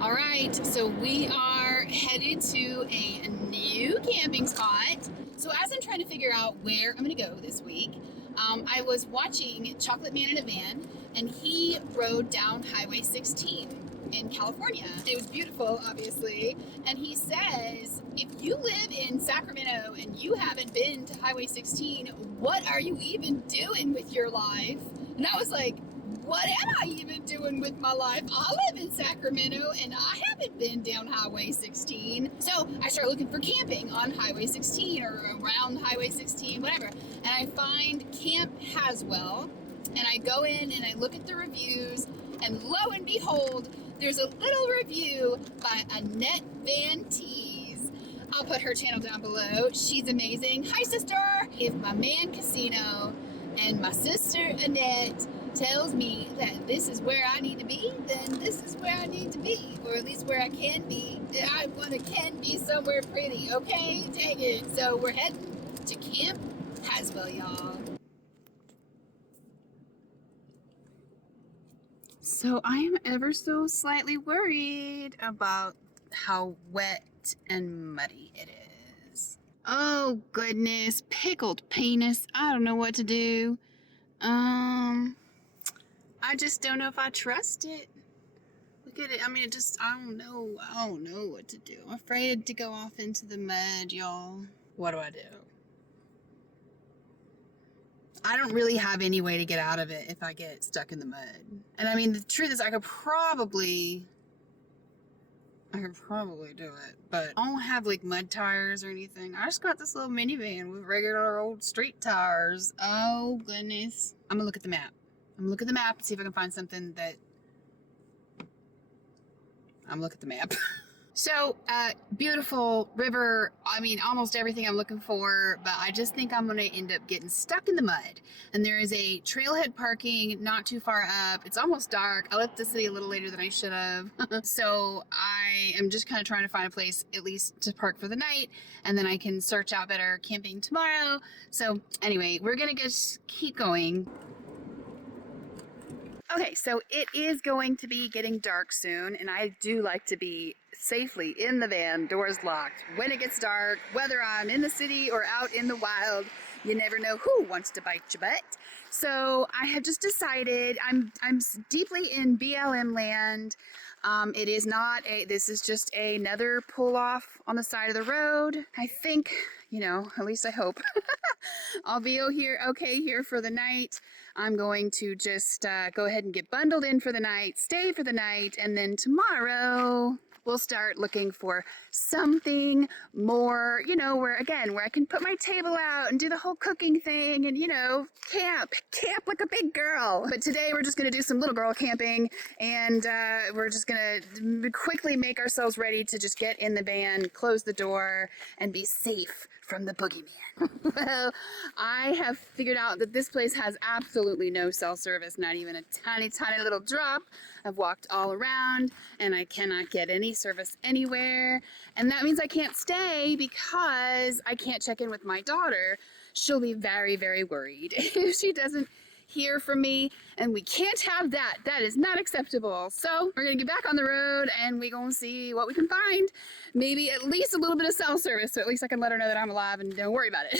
All right, so we are headed to a new camping spot. So as I'm trying to figure out where I'm going to go this week, I was watching Chocolate Man in a Van, and he rode down Highway 16 in California. It was beautiful, obviously, and he says, if you live in Sacramento and you haven't been to Highway 16, what are you even doing with your life? And I was like, what am I even doing with my life? I live in Sacramento and I haven't been down Highway 16. So I start looking for camping on Highway 16 or around Highway 16, whatever. And I find Camp Haswell, and I go in and I look at the reviews, and lo and behold, there's a little review by Annette Van Teese. I'll put her channel down below. She's amazing. Hi, sister! If my man Casino and my sister Annette tells me that this is where I need to be, then this is where I need to be, or at least where I can be. I want to can be somewhere pretty, okay? Dang it. So we're heading to Camp Haswell, y'all. So I am ever so slightly worried about how wet and muddy it is. Oh goodness, pickled penis. I don't know what to do. I just don't know if I trust it. Look at it. I mean, I don't know. I don't know what to do. I'm afraid to go off into the mud, y'all. What do I do? I don't really have any way to get out of it if I get stuck in the mud. And I mean, the truth is I could probably do it, but I don't have like mud tires or anything. I just got this little minivan with regular old street tires. Oh goodness. I'm gonna look at the map. I'm gonna look at the map and see if I can find something that... I'm looking at the map. So, beautiful river. I mean, almost everything I'm looking for, but I just think I'm going to end up getting stuck in the mud. And there is a trailhead parking not too far up. It's almost dark. I left the city a little later than I should have. So I am just kind of trying to find a place at least to park for the night, and then I can search out better camping tomorrow. So anyway, we're going to just keep going. Okay, so it is going to be getting dark soon, and I do like to be safely in the van, doors locked, when it gets dark, whether I'm in the city or out in the wild. You never know who wants to bite your butt. So I have just decided I'm deeply in BLM land. It is not this is just another pull off on the side of the road. I think, at least I hope I'll be okay here for the night. I'm going to just go ahead and get bundled in for the night, stay for the night, and then tomorrow we'll start looking for something more, where I can put my table out and do the whole cooking thing and, camp like a big girl. But today we're just going to do some little girl camping, and we're just going to quickly make ourselves ready to just get in the van, close the door, and be safe from the boogeyman. Well, I have figured out that this place has absolutely no cell service, not even a tiny, tiny little drop. I've walked all around and I cannot get any service anywhere. And that means I can't stay because I can't check in with my daughter. She'll be very, very worried if she doesn't hear from me, and we can't have that. That is not acceptable. So we're gonna get back on the road and we're gonna see what we can find. Maybe at least a little bit of cell service, so at least I can let her know that I'm alive and don't worry about it.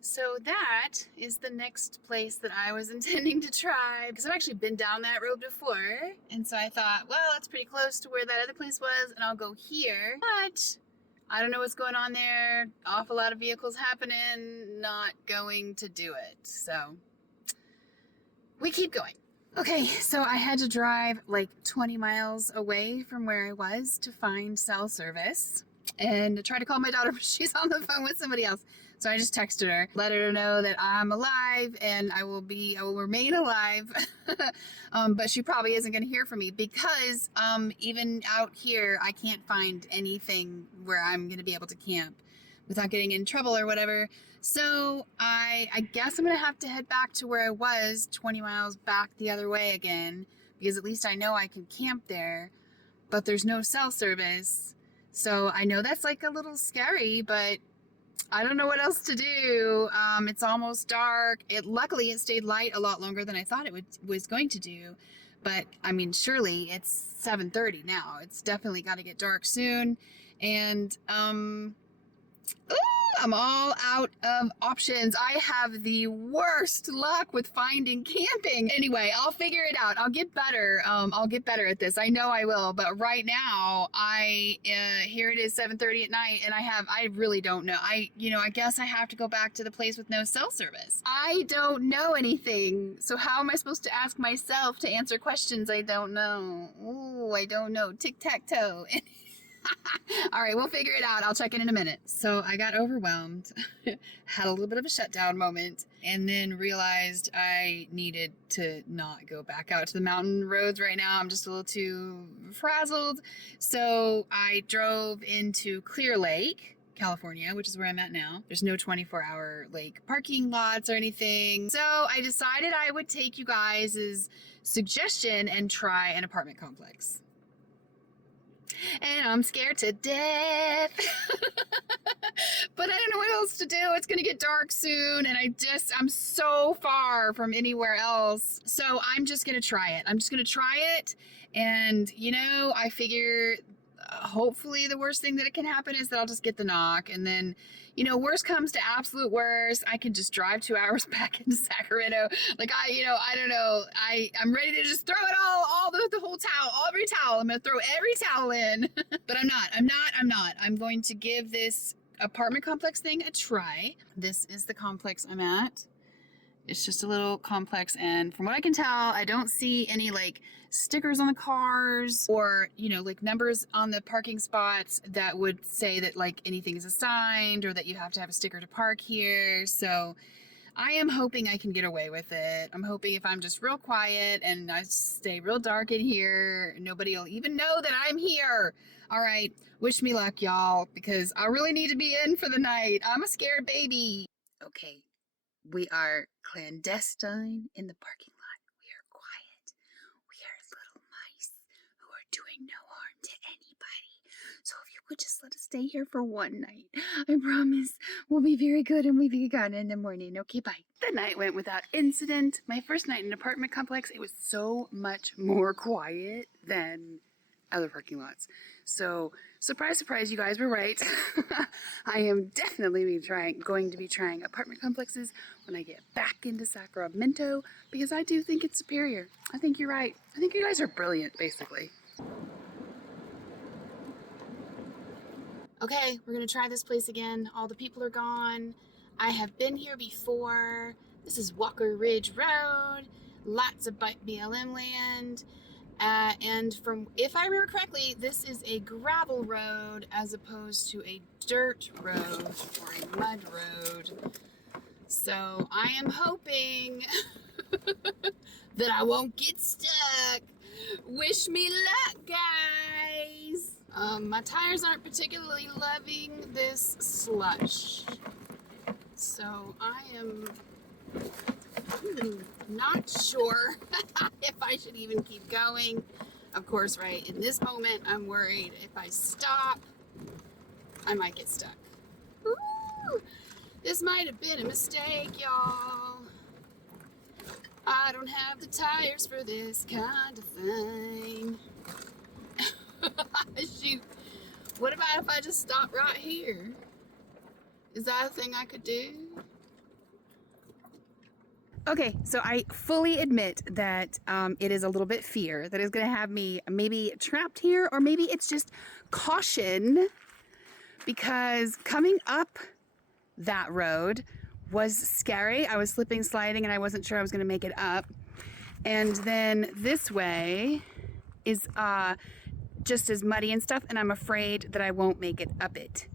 So that is the next place that I was intending to try, because I've actually been down that road before, and so I thought, well, that's pretty close to where that other place was, and I'll go here. But I don't know what's going on there. Awful lot of vehicles happening. Not going to do it. So we keep going. Okay, so I had to drive like 20 miles away from where I was to find cell service and try to call my daughter, but she's on the phone with somebody else. So I just texted her, let her know that I'm alive and I will remain alive. But she probably isn't going to hear from me because even out here, I can't find anything where I'm going to be able to camp without getting in trouble or whatever. So I guess I'm going to have to head back to where I was, 20 miles back the other way again, because at least I know I can camp there, but there's no cell service. So I know that's like a little scary, but I don't know what else to do. It's almost dark. Luckily it stayed light a lot longer than I thought was going to do. But I mean, surely it's 7:30 now. It's definitely got to get dark soon. And ooh, I'm all out of options. I have the worst luck with finding camping. Anyway, I'll figure it out. I'll get better. I'll get better at this. I know I will. But right now, here it is 7:30 at night, and I really don't know. I guess I have to go back to the place with no cell service. I don't know anything. So how am I supposed to ask myself to answer questions I don't know? Ooh, I don't know. Tic-tac-toe. All right, we'll figure it out. I'll check in a minute. So I got overwhelmed, had a little bit of a shutdown moment, and then realized I needed to not go back out to the mountain roads right now. I'm just a little too frazzled. So I drove into Clear Lake, California, which is where I'm at now. There's no 24-hour lake parking lots or anything. So I decided I would take you guys' suggestion and try an apartment complex. And I'm scared to death. But I don't know what else to do. It's gonna get dark soon, and I'm so far from anywhere else. So I'm just gonna try it. And I figure hopefully the worst thing that it can happen is that I'll just get the knock, and then worst comes to absolute worst, I can just drive 2 hours back into Sacramento. Like I don't know. I'm ready to just throw it all the whole towel, every towel. I'm gonna throw every towel in. But I'm not. I'm going to give this apartment complex thing a try. This is the complex I'm at. It's just a little complex, and from what I can tell, I don't see any like stickers on the cars or like numbers on the parking spots that would say that like anything is assigned or that you have to have a sticker to park here. So I am hoping I can get away with it. I'm hoping if I'm just real quiet and I stay real dark in here, nobody will even know that I'm here. All right, wish me luck, y'all, because I really need to be in for the night. I'm a scared baby. Okay. We are clandestine in the parking lot. We are quiet. We are little mice who are doing no harm to anybody. So if you would just let us stay here for one night, I promise we'll be very good and we'll be gone in the morning. Okay, bye. The night went without incident. My first night in an apartment complex, it was so much more quiet than other parking lots. So surprise, surprise, you guys were right. I am definitely going to be trying apartment complexes when I get back into Sacramento because I do think it's superior. I think you're right. I think you guys are brilliant, basically. Okay, we're gonna try this place again. All the people are gone. I have been here before. This is Walker Ridge Road. Lots of BLM land. And if I remember correctly, this is a gravel road as opposed to a dirt road or a mud road. So I am hoping that I won't get stuck. Wish me luck, guys. My tires aren't particularly loving this slush. So I am not sure if I should even keep going. Of course, right in this moment, I'm worried if I stop, I might get stuck. Ooh, this might have been a mistake, y'all. I don't have the tires for this kind of thing. Shoot. What about if I just stop right here? Is that a thing I could do? Okay, so I fully admit that it is a little bit fear that is going to have me maybe trapped here, or maybe it's just caution, because coming up that road was scary. I was slipping, sliding, and I wasn't sure I was going to make it up. And then this way is just as muddy and stuff, and I'm afraid that I won't make it up it.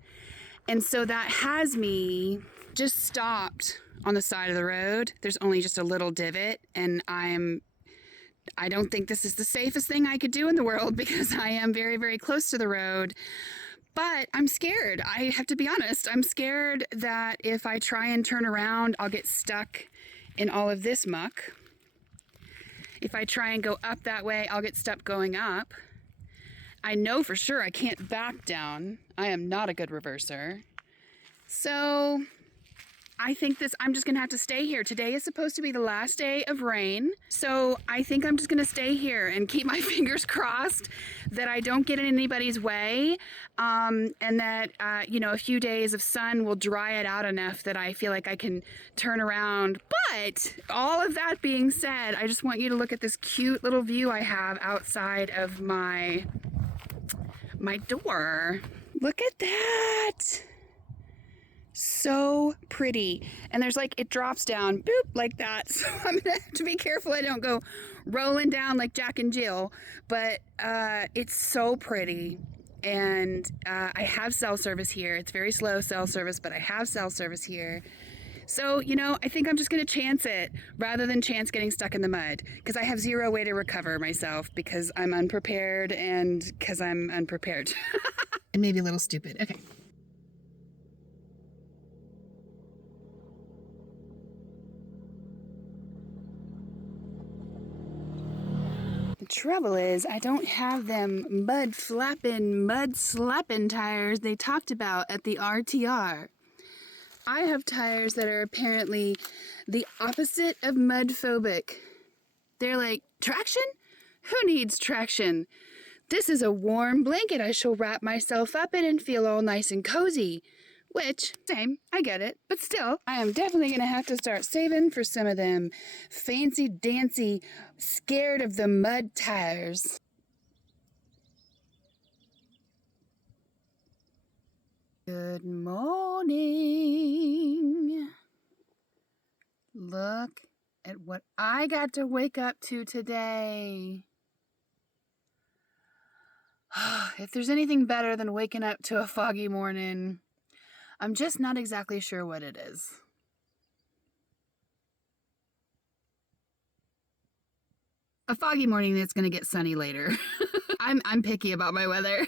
And so that has me just stopped on the side of the road. There's only just a little divot, and I don't think this is the safest thing I could do in the world because I am very, very close to the road. But I'm scared. I have to be honest. I'm scared that if I try and turn around, I'll get stuck in all of this muck. If I try and go up that way, I'll get stuck going up. I know for sure I can't back down. I am not a good reverser. So I think I'm just gonna have to stay here. Today is supposed to be the last day of rain. So I think I'm just gonna stay here and keep my fingers crossed that I don't get in anybody's way. And that, you know, a few days of sun will dry it out enough that I feel like I can turn around. But all of that being said, I just want you to look at this cute little view I have outside of my door. Look at that. So pretty. And there's like, it drops down, boop, like that. So I'm gonna have to be careful I don't go rolling down like Jack and Jill. But it's so pretty. And I have cell service here. It's very slow cell service, but I have cell service here. So, you know, I think I'm just gonna chance it rather than chance getting stuck in the mud, because I have zero way to recover myself because I'm unprepared and because I'm unprepared. And maybe a little stupid. Okay. The trouble is, I don't have them mud flapping, mud slapping tires they talked about at the RTR. I have tires that are apparently the opposite of mud phobic. They're like, traction? Who needs traction? This is a warm blanket I shall wrap myself up in and feel all nice and cozy. Which, same, I get it, but still, I am definitely gonna have to start saving for some of them fancy dancy, scared of the mud tires. Good morning. Look at what I got to wake up to today. If there's anything better than waking up to a foggy morning, I'm just not exactly sure what it is. A foggy morning that's gonna get sunny later. I'm picky about my weather.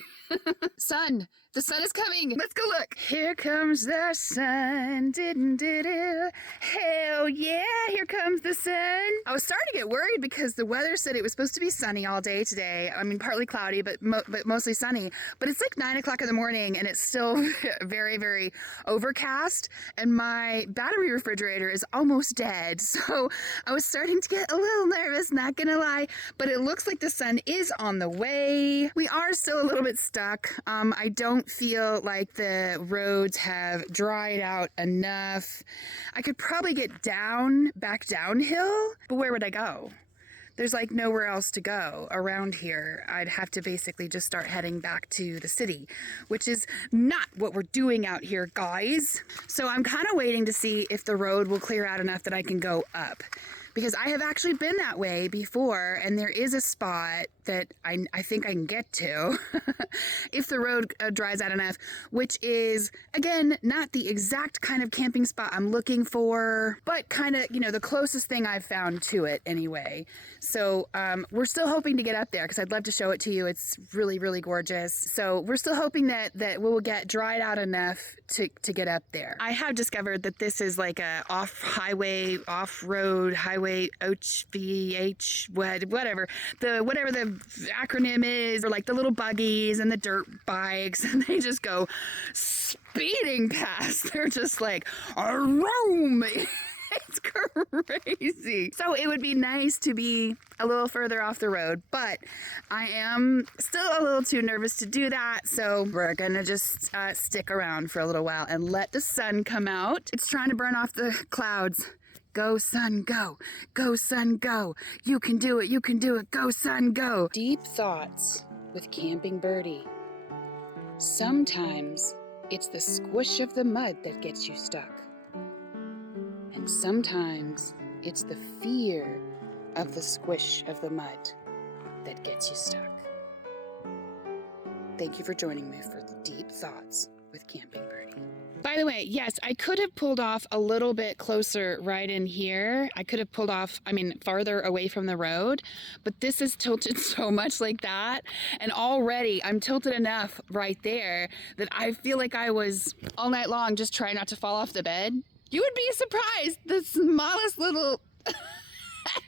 Sun! The sun is coming! Let's go look! Here comes the sun. Didn't. Hell yeah! Here comes the sun! I was starting to get worried because the weather said it was supposed to be sunny all day today. I mean, partly cloudy, but mostly sunny. But it's like 9 o'clock in the morning and it's still very, very overcast. And my battery refrigerator is almost dead. So I was starting to get a little nervous, not gonna lie. But it looks like the sun is on the way. We are still a little bit stuck. I don't feel like the roads have dried out enough. I could probably get back downhill, but where would I go? There's like nowhere else to go around here. I'd have to basically just start heading back to the city, which is not what we're doing out here, guys. So I'm kind of waiting to see if the road will clear out enough that I can go up. Because I have actually been that way before, and there is a spot that I think I can get to if the road dries out enough, which is, again, not the exact kind of camping spot I'm looking for, but kind of, you know, the closest thing I've found to it anyway. So we're still hoping to get up there because I'd love to show it to you. It's really, really gorgeous. So we're still hoping that we will get dried out enough to get up there. I have discovered that this is like a off-road highway, OHVH, whatever the acronym is, or like the little buggies and the dirt bikes, and they just go speeding past. They're just like, Rome. It's crazy. So it would be nice to be a little further off the road, but I am still a little too nervous to do that. So we're gonna just stick around for a little while and let the sun come out. It's trying to burn off the clouds. Go, sun, go. Go, sun, go. You can do it. You can do it. Go, sun, go. Deep thoughts with Camping Birdie. Sometimes it's the squish of the mud that gets you stuck. And sometimes it's the fear of the squish of the mud that gets you stuck. Thank you for joining me for Deep Thoughts with Camping Birdie. By the way, yes, I could have pulled off a little bit closer right in here. I could have pulled off, farther away from the road, but this is tilted so much like that. And already I'm tilted enough right there that I feel like I was all night long just trying not to fall off the bed. You would be surprised. The smallest little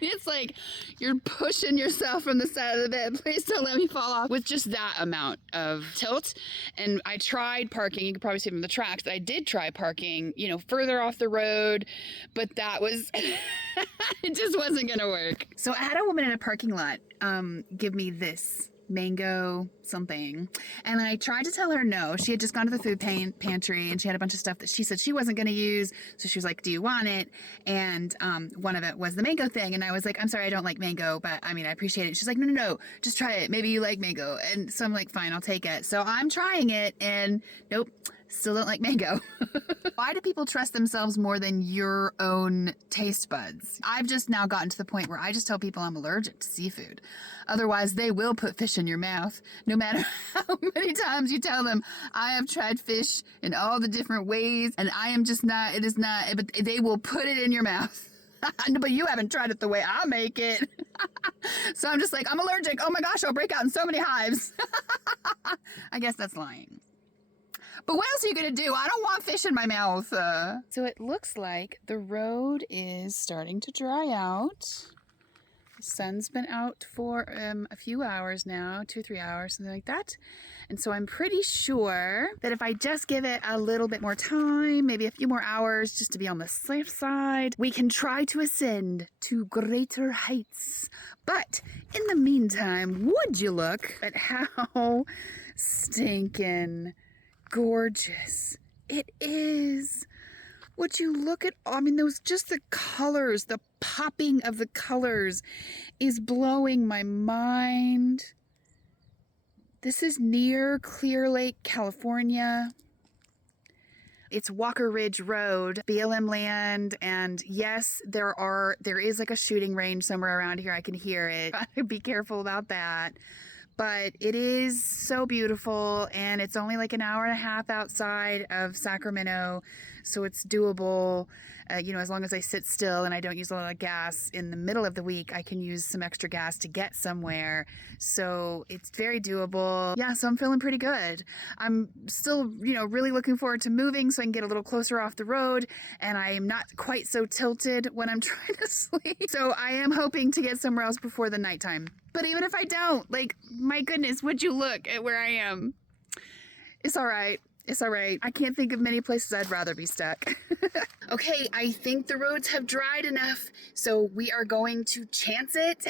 It's like you're pushing yourself from the side of the bed. Please don't let me fall off. With just that amount of tilt. And I tried parking. You can probably see from the tracks. I did try parking, you know, further off the road, but that was, it just wasn't going to work. So I had a woman in a parking lot give me this mango something, and I tried to tell her no. She had just gone to the food pantry and she had a bunch of stuff that she said she wasn't going to use, so she was like, do you want it? And one of it was the mango thing, and I was like, I'm sorry, I don't like mango, but I mean, I appreciate it. She's like, no, just try it, maybe you like mango. And so I'm like, fine, I'll take it. So I'm trying it, and nope, still don't like mango. Why do people trust themselves more than your own taste buds? I've just now gotten to the point where I just tell people I'm allergic to seafood. Otherwise, they will put fish in your mouth, no matter how many times you tell them, I have tried fish in all the different ways, and I am just not, it is not, but they will put it in your mouth. But you haven't tried it the way I make it. So I'm just like, I'm allergic. Oh my gosh, I'll break out in so many hives. I guess that's lying. But what else are you going to do? I don't want fish in my mouth. So it looks like the road is starting to dry out. The sun's been out for a few hours now, 2-3 hours, something like that. And so I'm pretty sure that if I just give it a little bit more time, maybe a few more hours just to be on the safe side, we can try to ascend to greater heights. But in the meantime, would you look at how stinking gorgeous it is? Would you look at, I mean, those, just the colors, the popping of the colors is blowing my mind. This is near Clear Lake, California. It's Walker Ridge Road, BLM land, and yes, there is like a shooting range somewhere around here. I can hear it. Be careful about that. But it is so beautiful, and it's only like an hour and a half outside of Sacramento, so it's doable. You know, as long as I sit still and I don't use a lot of gas in the middle of the week, I can use some extra gas to get somewhere. So it's very doable. Yeah, so I'm feeling pretty good. I'm still, you know, really looking forward to moving so I can get a little closer off the road, and I am not quite so tilted when I'm trying to sleep. So I am hoping to get somewhere else before the nighttime. But even if I don't, like, my goodness, would you look at where I am? It's all right. It's all right. I can't think of many places I'd rather be stuck. Okay, I think the roads have dried enough, so we are going to chance it.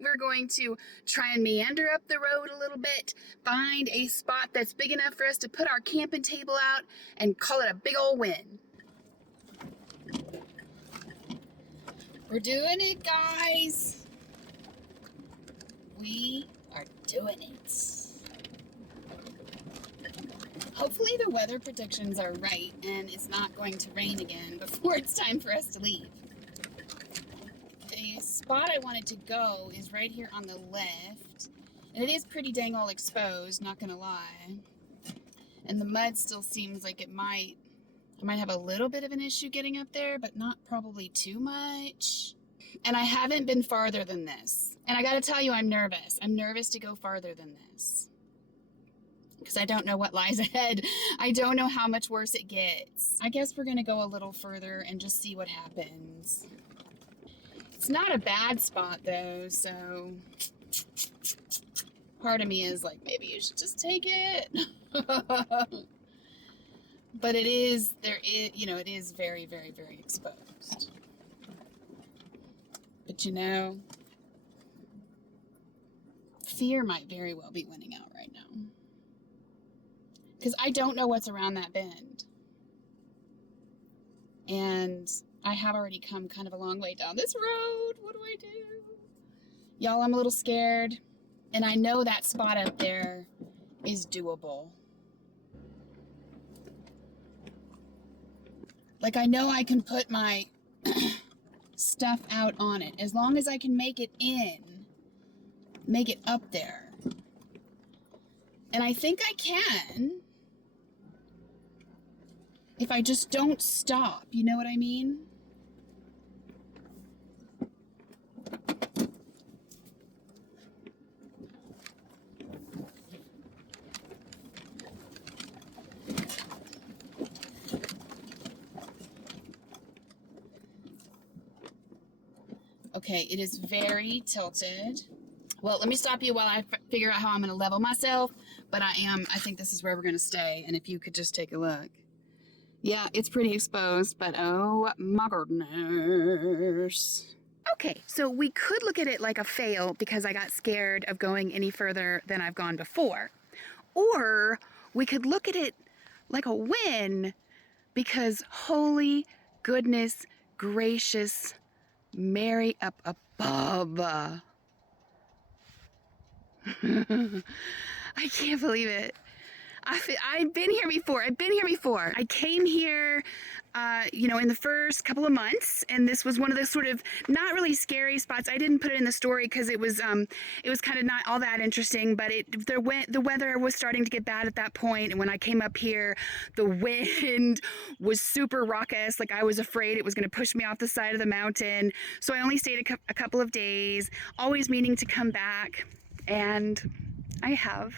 We're going to try and meander up the road a little bit, find a spot that's big enough for us to put our camping table out, and call it a big old win. We're doing it, guys. We are doing it. Hopefully the weather predictions are right and it's not going to rain again before it's time for us to leave. The spot I wanted to go is right here on the left, and it is pretty dang all exposed, not gonna lie. And the mud still seems like I might have a little bit of an issue getting up there, but not probably too much. And I haven't been farther than this. And I gotta tell you, I'm nervous. I'm nervous to go farther than this, because I don't know what lies ahead. I don't know how much worse it gets. I guess we're gonna go a little further and just see what happens. It's not a bad spot though, so part of me is like, maybe you should just take it. But it is, you know, it is very, very, very exposed. But you know, fear might very well be winning out right now, because I don't know what's around that bend. And I have already come kind of a long way down this road. What do I do? Y'all, I'm a little scared. And I know that spot up there is doable. Like, I know I can put my stuff out on it, as long as I can make it up there. And I think I can, if I just don't stop, you know what I mean? Okay, it is very tilted. Well, let me stop you while I figure out how I'm going to level myself. But I think this is where we're going to stay. And if you could just take a look. Yeah, it's pretty exposed, but oh my goodness. Okay, so we could look at it like a fail because I got scared of going any further than I've gone before. Or we could look at it like a win because holy goodness gracious Mary up above. I can't believe it. I've been here before. I came here, in the first couple of months, and this was one of the sort of not really scary spots. I didn't put it in the story because it was kind of not all that interesting. But the weather was starting to get bad at that point, and when I came up here, the wind was super raucous. Like I was afraid it was going to push me off the side of the mountain. So I only stayed a couple of days, always meaning to come back, and I have.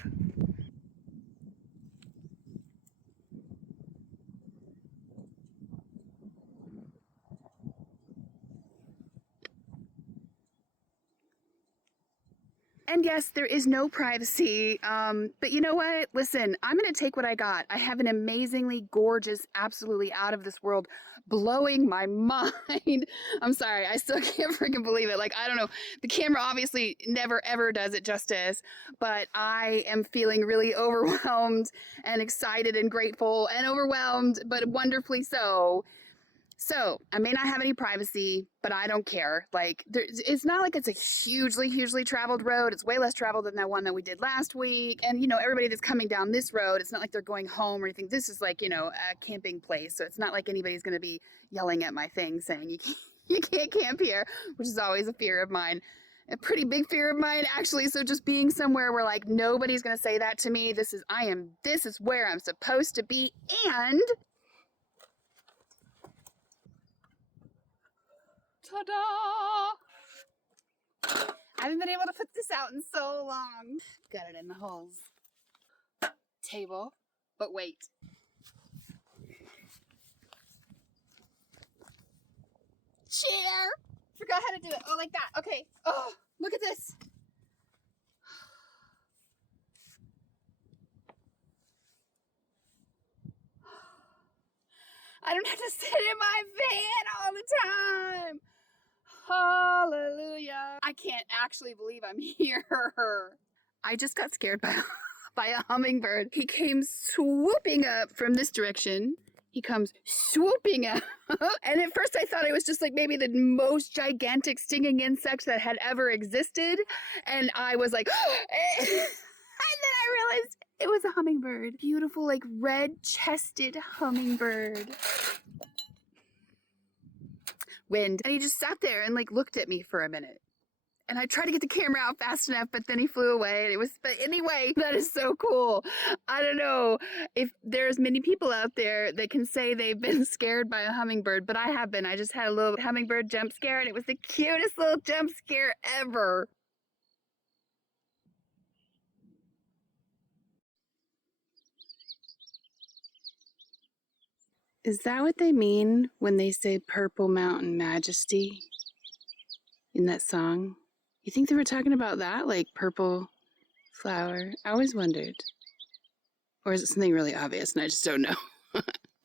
And yes, there is no privacy. But you know what? Listen, I'm going to take what I got. I have an amazingly gorgeous, absolutely out of this world, blowing my mind. I'm sorry. I still can't freaking believe it. Like, I don't know. The camera obviously never, ever does it justice. But I am feeling really overwhelmed and excited and grateful and overwhelmed, but wonderfully so. So I may not have any privacy, but I don't care. Like, it's not like it's a hugely traveled road. It's way less traveled than that one that we did last week. And, everybody that's coming down this road, it's not like they're going home or anything. This is like, a camping place. So it's not like anybody's going to be yelling at my thing saying you can't camp here, which is always a fear of mine. A pretty big fear of mine, actually. So just being somewhere where like nobody's going to say that to me. This is where I'm supposed to be. And ta-da! I haven't been able to put this out in so long. Got it in the holes. Table, but wait. Chair! Forgot how to do it. Oh, like that. Okay. Oh, look at this. I don't have to sit in my van all the time. Hallelujah. I can't actually believe I'm here. I just got scared by a hummingbird. He came swooping up from this direction. He comes swooping up. And at first I thought it was just like maybe the most gigantic stinging insect that had ever existed. And I was like, and then I realized it was a hummingbird. Beautiful, like red-chested hummingbird. Wind. And he just sat there and like looked at me for a minute. And I tried to get the camera out fast enough, but then he flew away. And but anyway, that is so cool. I don't know if there's many people out there that can say they've been scared by a hummingbird, but I have been. I just had a little hummingbird jump scare, and it was the cutest little jump scare ever. Is that what they mean when they say Purple Mountain Majesty in that song? You think they were talking about that, like purple flower? I always wondered. Or is it something really obvious and I just don't know?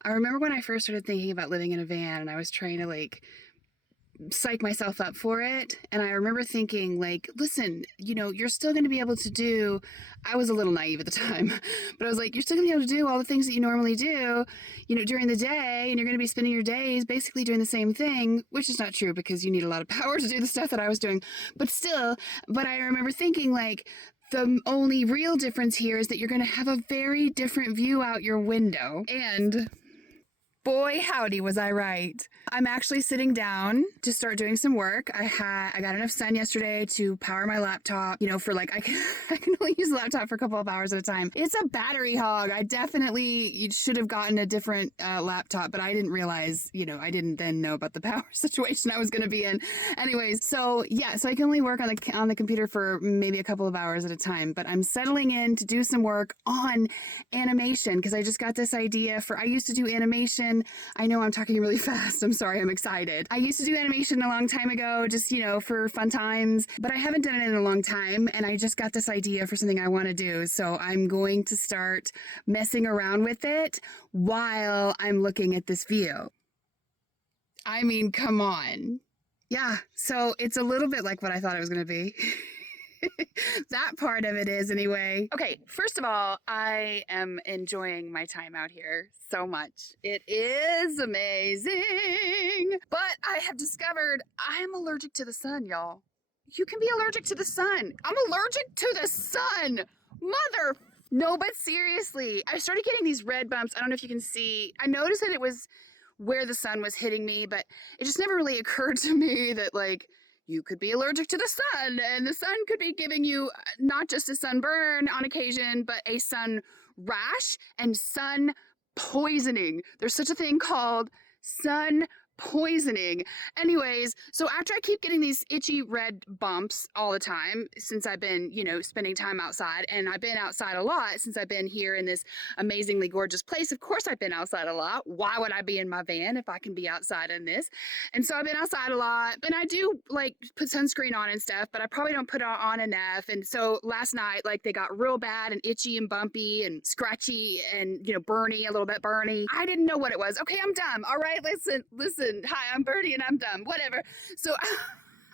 I remember when I first started thinking about living in a van and I was trying to like psych myself up for it. And I remember thinking like, listen, you're still going to be able to do, I was a little naive at the time, but I was like, you're still going to be able to do all the things that you normally do, during the day, and you're going to be spending your days basically doing the same thing, which is not true because you need a lot of power to do the stuff that I was doing, but I remember thinking like, the only real difference here is that you're going to have a very different view out your window. And boy, howdy, was I right. I'm actually sitting down to start doing some work. I got enough sun yesterday to power my laptop, for like, I can only use the laptop for a couple of hours at a time. It's a battery hog. I definitely should have gotten a different laptop, but I didn't realize, I didn't then know about the power situation I was going to be in. Anyways, so I can only work on the computer for maybe a couple of hours at a time, but I'm settling in to do some work on animation because I just got this idea I used to do animation animation. I know I'm talking really fast. I'm sorry, I'm excited. I used to do animation a long time ago, just, for fun times, but I haven't done it in a long time, and I just got this idea for something I want to do. So I'm going to start messing around with it while I'm looking at this view. I mean, come on. Yeah, so it's a little bit like what I thought it was going to be. That part of it is, anyway. Okay, first of all, I am enjoying my time out here so much. It is amazing. But I have discovered I'm allergic to the sun, y'all. You can be allergic to the sun. I'm allergic to the sun. Mother. No, but seriously, I started getting these red bumps. I don't know if you can see. I noticed that it was where the sun was hitting me, but it just never really occurred to me that, like, you could be allergic to the sun, and the sun could be giving you not just a sunburn on occasion, but a sun rash and sun poisoning. There's such a thing called sun poisoning. Anyways, so after I keep getting these itchy red bumps all the time since I've been, spending time outside, and I've been outside a lot since I've been here in this amazingly gorgeous place. Of course, I've been outside a lot. Why would I be in my van if I can be outside in this? And so I've been outside a lot, and I do like put sunscreen on and stuff, but I probably don't put it on enough. And so last night, like, they got real bad and itchy and bumpy and scratchy and, burny, a little bit burny. I didn't know what it was. Okay, I'm dumb. All right, listen. Hi, I'm Birdie and I'm dumb. Whatever. So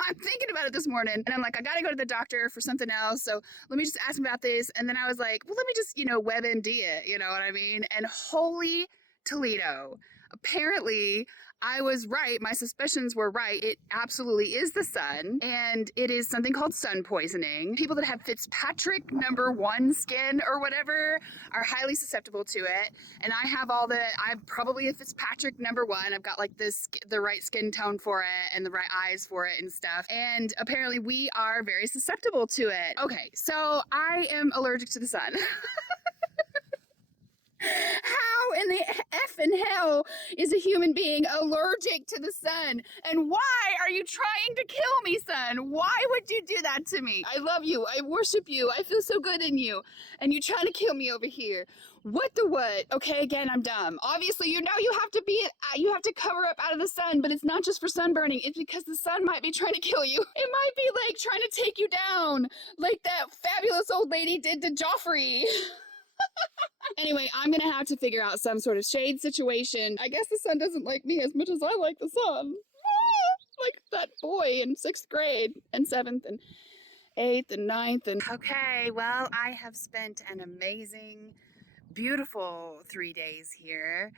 I'm thinking about it this morning, and I'm like, I gotta go to the doctor for something else. So let me just ask him about this. And then I was like, well, let me just, WebMD it. You know what I mean? And holy Toledo. Apparently, I was right. My suspicions were right. It absolutely is the sun, and it is something called sun poisoning. People that have Fitzpatrick #1 skin or whatever are highly susceptible to it. And I'm probably a Fitzpatrick #1. I've got like the right skin tone for it and the right eyes for it and stuff. And apparently we are very susceptible to it. Okay, so I am allergic to the sun. How in the effing hell is a human being allergic to the sun? And why are you trying to kill me, sun? Why would you do that to me? I love you. I worship you. I feel so good in you. And you're trying to kill me over here. What the what? Okay, again, I'm dumb. Obviously, you have to cover up out of the sun, but it's not just for sunburning. It's because the sun might be trying to kill you. It might be like trying to take you down, like that fabulous old lady did to Joffrey. Anyway, I'm gonna have to figure out some sort of shade situation. I guess the sun doesn't like me as much as I like the sun. Like that boy in 6th grade and 7th and 8th and 9th and... Okay, well, I have spent an amazing, beautiful 3 days here.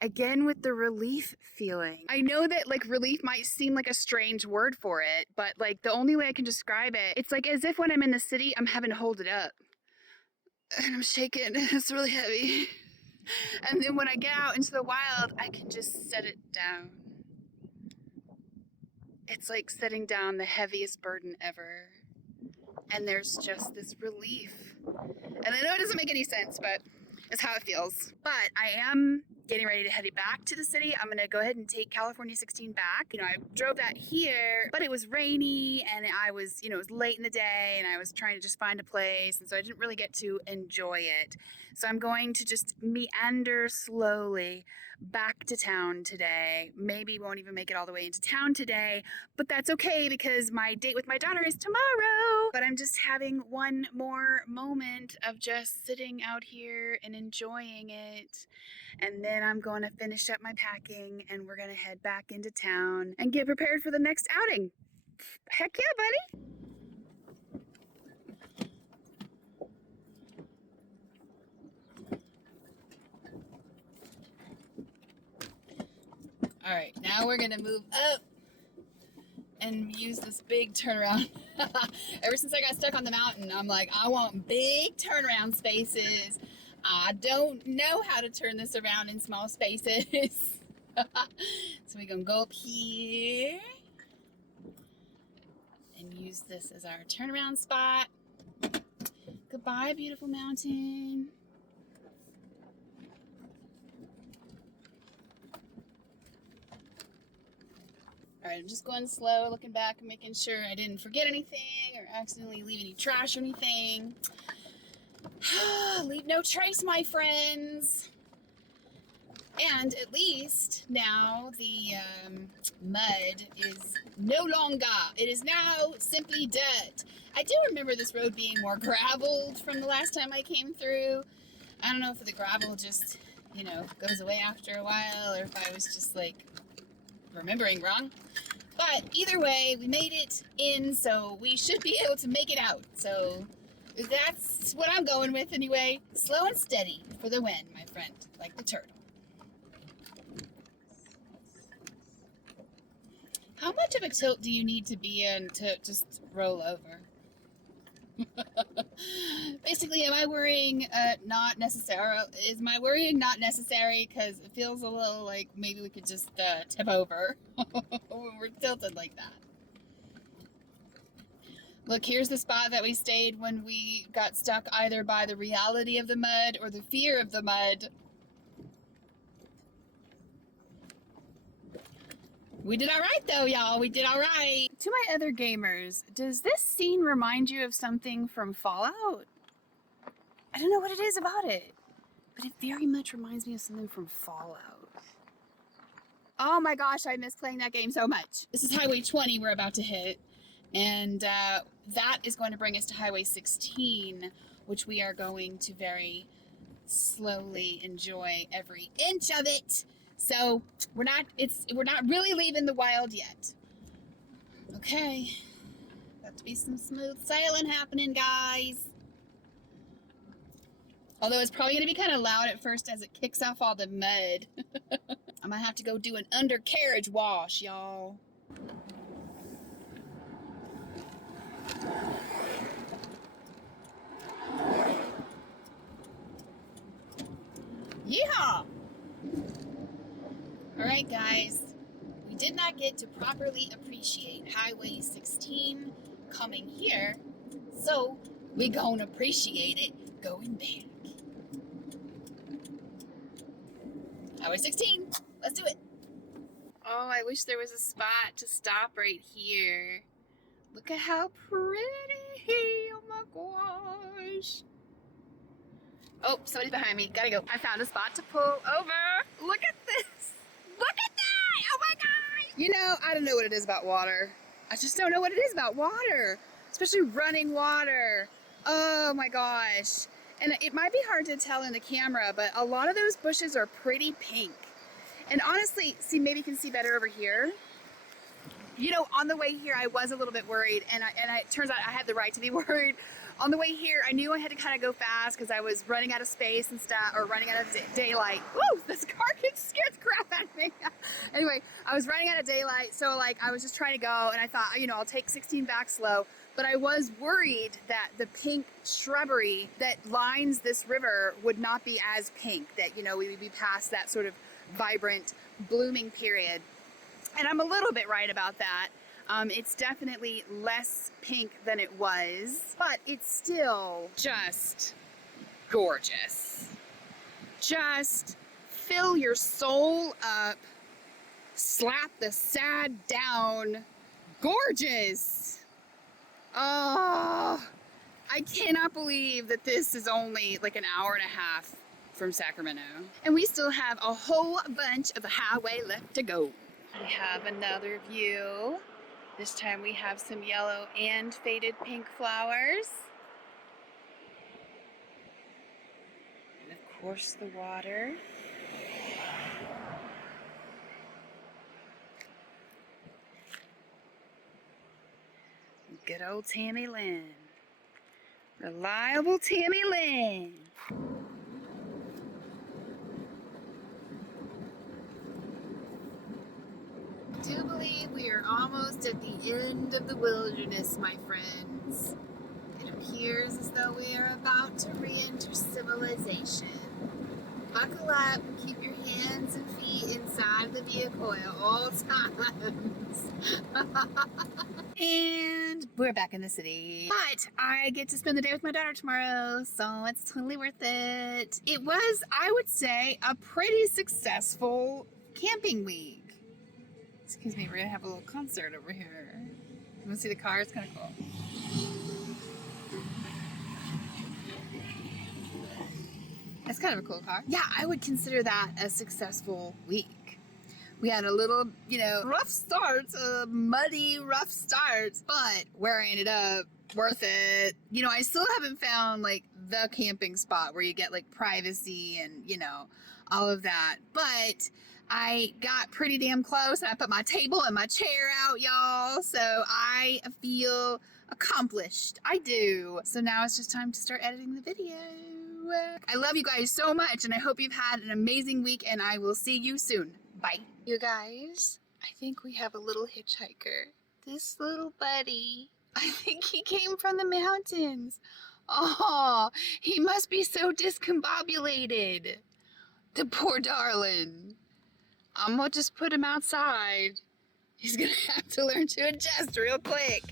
Again, with the relief feeling. I know that, like, relief might seem like a strange word for it, but, like, the only way I can describe it, it's like as if when I'm in the city, I'm having to hold it up. And I'm shaking. It's really heavy. And then when I get out into the wild, I can just set it down. It's like setting down the heaviest burden ever. And there's just this relief. And I know it doesn't make any sense, but it's how it feels. But I am getting ready to head back to the city. I'm going to go ahead and take California 16 back. I drove that here, but it was rainy, and I was, it was late in the day, and I was trying to just find a place, and so I didn't really get to enjoy it. So I'm going to just meander slowly back to town today. Maybe won't even make it all the way into town today, but that's okay because my date with my daughter is tomorrow. But I'm just having one more moment of just sitting out here and enjoying it. And then I'm going to finish up my packing, and we're going to head back into town and get prepared for the next outing. Heck yeah, buddy. All right, now we're going to move up and use this big turnaround. Ever since I got stuck on the mountain, I'm like, I want big turnaround spaces. I don't know how to turn this around in small spaces. So we're going to go up here and use this as our turnaround spot. Goodbye, beautiful mountain. All right, I'm just going slow, looking back and making sure I didn't forget anything or accidentally leave any trash or anything. Leave no trace, my friends. And at least now the mud is no longer. It is now simply dirt. I do remember this road being more graveled from the last time I came through. I don't know if the gravel just, you know, goes away after a while, or if I was just like remembering wrong. But either way, we made it in, so we should be able to make it out. So that's what I'm going with anyway. Slow and steady for the win, my friend, like the turtle. How much of a tilt do you need to be in to just roll over? Basically, am I worrying not necessary? Is my worrying not necessary? Because it feels a little like maybe we could just tip over when we're tilted like that. Look, here's the spot that we stayed when we got stuck either by the reality of the mud or the fear of the mud. We did all right, though, y'all. We did all right. To my other gamers, does this scene remind you of something from Fallout? I don't know what it is about it, but it very much reminds me of something from Fallout. Oh my gosh, I miss playing that game so much. This is Highway 20 we're about to hit, and that is going to bring us to Highway 16, which we are going to very slowly enjoy every inch of it. So we're not really leaving the wild yet. Okay. Got to be some smooth sailing happening, guys. Although it's probably gonna be kind of loud at first as it kicks off all the mud. I'm gonna have to go do an undercarriage wash, y'all. Yeehaw! Alright guys, we did not get to properly appreciate Highway 16 coming here, so we gonna appreciate it going back. Highway 16, let's do it. Oh, I wish there was a spot to stop right here. Look at how pretty, oh my gosh. Oh, somebody's behind me, gotta go. I found a spot to pull over. Look at this. Look at that! Oh my gosh! You know, I don't know what it is about water. I just don't know what it is about water. Especially running water. Oh my gosh. And it might be hard to tell in the camera, but a lot of those bushes are pretty pink. And honestly, see, maybe you can see better over here. You know, on the way here, I was a little bit worried, and it turns out I had the right to be worried. On the way here, I knew I had to kind of go fast because I was running out of space and stuff, or running out of daylight. Woo! This car can scare the crap out of me. Anyway, I was running out of daylight, so like I was just trying to go, and I thought, you know, I'll take 16 back slow. But I was worried that the pink shrubbery that lines this river would not be as pink, that, you know, we would be past that sort of vibrant blooming period. And I'm a little bit right about that. It's definitely less pink than it was, but it's still just gorgeous. Just fill your soul up, slap the sad down, gorgeous. Oh, I cannot believe that this is only like an hour and a half from Sacramento. And we still have a whole bunch of the highway left to go. We have another view. This time we have some yellow and faded pink flowers. And of course the water. Good old Tammy Lynn. Reliable Tammy Lynn. I do believe we are almost at the end of the wilderness, my friends. It appears as though we are about to re-enter civilization. Buckle up and keep your hands and feet inside the vehicle at all times. And we're back in the city. But I get to spend the day with my daughter tomorrow, so it's totally worth it. It was, I would say, a pretty successful camping week. Excuse me, we're gonna have a little concert over here. You wanna see the car? It's kind of cool. It's kind kind of a cool car. Yeah, I would consider that a successful week. We had a little, rough start, a muddy, rough start, but where I ended up, worth it. I still haven't found like the camping spot where you get like privacy and, all of that. But I got pretty damn close and I put my table and my chair out, y'all. So I feel accomplished. I do. So now it's just time to start editing the video. I love you guys so much and I hope you've had an amazing week and I will see you soon. Bye. You guys, I think we have a little hitchhiker. This little buddy, I think he came from the mountains. Oh, he must be so discombobulated. The poor darling. I'm gonna just put him outside. He's gonna have to learn to adjust real quick.